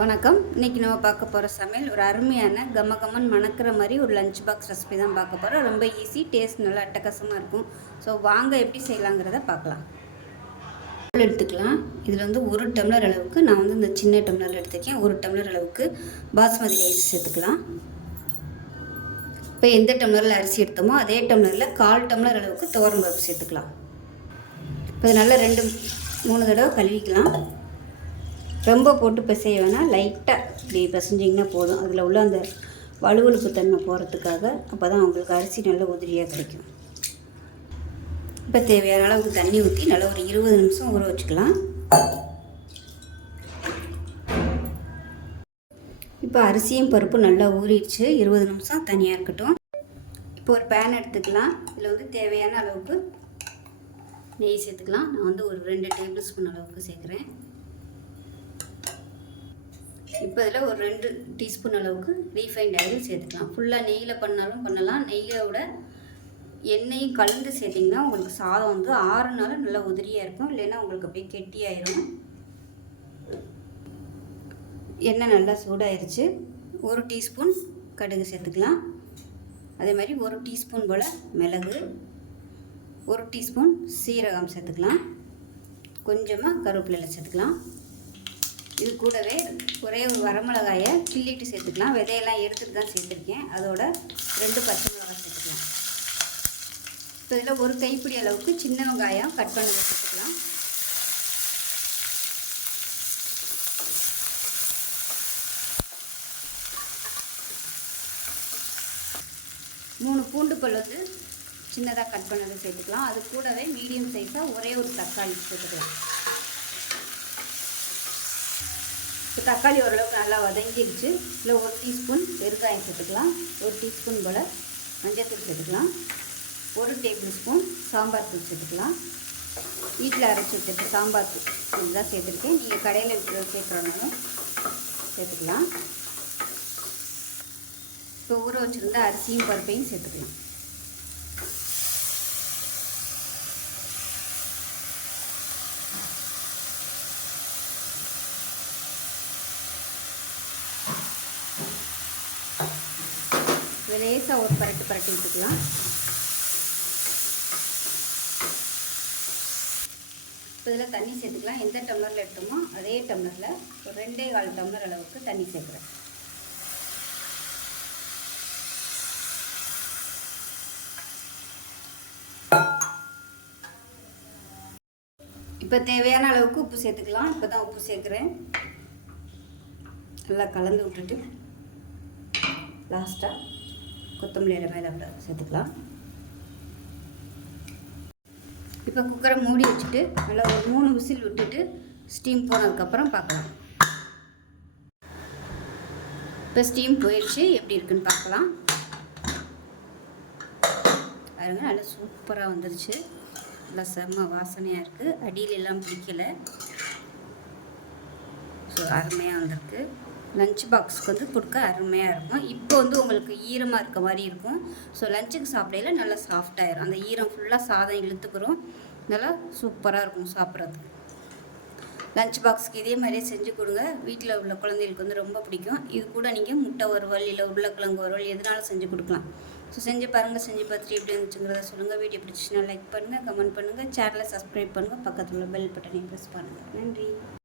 வணக்கம். இன்னைக்கு நம்ம பார்க்க போகிற சமையல் ஒரு அருமையான கம கமன் மணக்கிற மாதிரி ஒரு லஞ்ச் பாக்ஸ் ரெசிபி தான் பார்க்க போகிறோம் ரொம்ப ஈஸி டேஸ்ட் நல்லா அட்டகாசமாக இருக்கும். ஸோ வாங்க எப்படி செய்யலாங்கிறத பார்க்கலாம். எடுத்துக்கலாம். இதில் வந்து ஒரு டம்ளர் அளவுக்கு நான் வந்து இந்த சின்ன டம்ளரில் எடுத்துக்கேன் ஒரு டம்ளர் அளவுக்கு பாஸ்மதி ரைஸ் சேர்த்துக்கலாம். இப்போ எந்த டம்ளரில் அரிசி எடுத்தோமோ அதே டம்ளரில் கால் டம்ளர் அளவுக்கு துவரம் பருப்பு சேர்த்துக்கலாம். இப்போ நல்லா ரெண்டு மூணு தடவை கழுவிக்கலாம். ரொம்ப போட்டு பிசைய வேணால் லைட்டாக இப்படி பிசைஞ்சிங்கன்னா போதும். அதில் உள்ள அந்த வலுவலுப்பு தன்மை போகிறதுக்காக அப்போ தான் உங்களுக்கு அரிசி நல்ல உதிரியாக கிடைக்கும். இப்போ தேவையான அளவுக்கு தண்ணி ஊற்றி நல்லா ஒரு இருபது நிமிஷம் ஊற வச்சுக்கலாம். இப்போ அரிசியும் பருப்பும் நல்லா ஊறிடுச்சு. இருபது நிமிஷம் தனியாக இருக்கட்டும். இப்போ ஒரு பேன் எடுத்துக்கலாம். இதில் வந்து தேவையான அளவுக்கு நெய் சேர்த்துக்கலாம். நான் வந்து ஒரு ரெண்டு டேபிள் ஸ்பூன் அளவுக்கு சேர்க்குறேன். இப்போ இதில் ஒரு ரெண்டு டீஸ்பூன் அளவுக்கு ரீஃபைண்ட் ஆயில் சேர்த்துக்கலாம். ஃபுல்லாக நெய்யில் பண்ணாலும் பண்ணலாம். நெய்யோட எண்ணெயும் கலந்து சேர்த்திங்கன்னா உங்களுக்கு சாதம் வந்து ஆறுனால நல்லா உதிரியாக இருக்கும். இல்லைன்னா உங்களுக்கு அப்படியே கெட்டியாயிரும். எண்ணெய் நல்லா சூடாயிருச்சு. ஒரு டீஸ்பூன் கடுகு சேர்த்துக்கலாம். அதே மாதிரி ஒரு டீஸ்பூன் போல் மிளகு. ஒரு டீஸ்பூன் சீரகம் சேர்த்துக்கலாம். கொஞ்சமாக கருவேப்பிலையில் சேர்த்துக்கலாம். இது கூடவே ஒரே ஒரு வரமிளகாயை கிள்ளிட்டு சேர்த்துக்கலாம். விதையெல்லாம் எடுத்துட்டு தான் சேர்த்துருக்கேன். அதோட ரெண்டு பச்சை மிளகாய் சேர்த்துக்கலாம். இப்போ இதில் ஒரு கைப்பிடி அளவுக்கு சின்ன வெங்காயம் கட் பண்ணதை சேர்த்துக்கலாம் மூணு பூண்டு பல் வந்து சின்னதாக கட் பண்ணதை சேர்த்துக்கலாம். அது கூடவே மீடியம் சைஸாக ஒரே ஒரு தக்காளி சேர்த்துக்கலாம். இப்போ தக்காளி ஓரளவுக்கு நல்லா வதங்கிடுச்சு இல்லை ஒரு டீஸ்பூன் பெருங்காயம் சேர்த்துக்கலாம். ஒரு டீஸ்பூன் போல் மஞ்சள்தூள் சேர்த்துக்கலாம். ஒரு டேபிள் ஸ்பூன் சாம்பார் தூள் சேர்த்துக்கலாம். வீட்டில் அரைச்சி வச்சுருக்க சாம்பார் தூள் தான் சேர்த்துருக்கேன். நீங்கள் கடையில் விற்கிற சேர்க்குறனாலும் சேர்த்துக்கலாம். இப்போ ஊற வச்சுருந்தா அரிசியும் பருப்பையும் சேர்த்துக்கலாம். லேசாக ஒரு பரட்டு பரட்டி விட்டுக்கலாம். இப்போ இதில் தண்ணி சேர்த்துக்கலாம். எந்த டம்ளரில் எடுத்தோமோ அதே டம்ளரில் ஒரு ரெண்டே கால் டம்ளர் அளவுக்கு தண்ணி சேர்க்குறேன். இப்போ தேவையான அளவுக்கு உப்பு சேர்த்துக்கலாம். இப்போ தான் உப்பு சேர்க்குறேன். நல்லா கலந்து விட்டுட்டு லாஸ்ட்டாக கொத்தமல்லி இலை மேலே சேர்த்துக்கலாம். இப்போ குக்கரை மூடி வச்சுட்டு நல்லா ஒரு மூணு விசில் விட்டுட்டு ஸ்டீம் போனதுக்கப்புறம் பார்க்கலாம். இப்போ ஸ்டீம் போயிடுச்சு எப்படி இருக்குன்னு பார்க்கலாம். பாருங்கள் நல்லா சூப்பராக வந்துருச்சு. நல்லா செம்ம வாசனையாக இருக்குது அடியிலெல்லாம் பிடிக்கலை. ஸோ அருமையாக வந்திருக்கு. லஞ்ச் பாக்ஸுக்கு வந்து கொடுக்க அருமையாக இருக்கும். இப்போ வந்து உங்களுக்கு ஈரமாக இருக்க மாதிரி இருக்கும். ஸோ லஞ்சுக்கு சாப்பிடையில நல்லா சாஃப்டாயிரும் அந்த ஈரம் ஃபுல்லாக சாதம் இழுத்துக்கிறோம். நல்லா சூப்பராக இருக்கும் சாப்பிட்றதுக்கு. லஞ்ச் பாக்ஸுக்கு இதே மாதிரியே செஞ்சு கொடுங்க. வீட்டில் உள்ள குழந்தைகளுக்கு வந்து ரொம்ப பிடிக்கும். இது கூட நீங்கள் முட்டை வறுவல் இல்லை உருளைக்கிழங்கு வறுவல் எதனால செஞ்சு கொடுக்கலாம். ஸோ செஞ்சு பாருங்கள் செஞ்சு பார்த்துட்டு எப்படி இருந்துச்சுங்கிறத சொல்லுங்கள் வீடியோ பிடிச்சிச்சுன்னா லைக் பண்ணுங்கள் கமெண்ட் பண்ணுங்கள் சேனலை சப்ஸ்கிரைப் பண்ணுங்கள் பக்கத்தில் உள்ள பெல் பட்டனையும் ப்ரெஸ் பண்ணுங்கள் நன்றி.